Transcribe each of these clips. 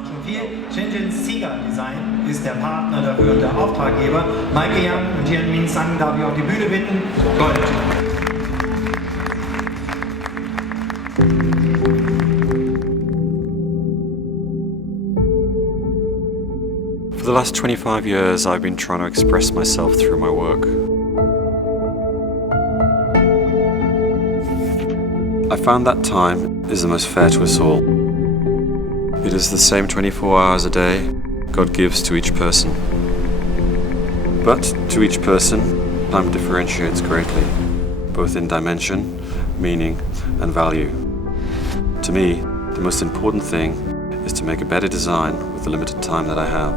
macht schon viel. CIGA Design ist der Partner dafür und der Auftraggeber. Maike Young und Jian-Min Sang darf ich auf die Bühne bitten. Gold. For the last 25 years, I've been trying to express myself through my work. I found that time is the most fair to us all. It is the same 24 hours a day God gives to each person. But to each person, time differentiates greatly, both in dimension, meaning, and value. To me, the most important thing is to make a better design with the limited time that I have.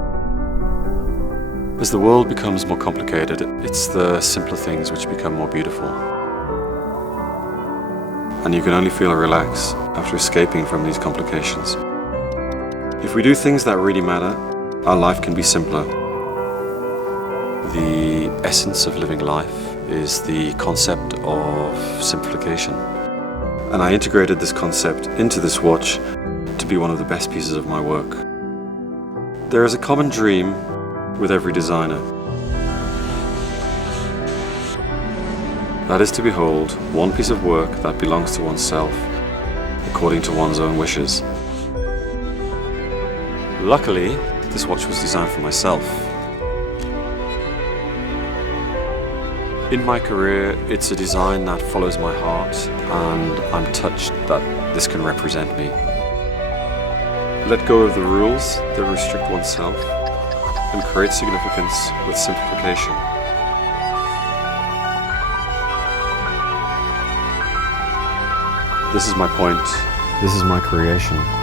As the world becomes more complicated, it's the simpler things which become more beautiful. And you can only feel relaxed after escaping from these complications. If we do things that really matter, our life can be simpler. The essence of living life is the concept of simplification. And I integrated this concept into this watch to be one of the best pieces of my work. There is a common dream with every designer. That is to behold one piece of work that belongs to oneself, according to one's own wishes. Luckily, this watch was designed for myself. In my career, it's a design that follows my heart, and I'm touched that this can represent me. Let go of the rules that restrict oneself and create significance with simplification. This is my point. This is my creation.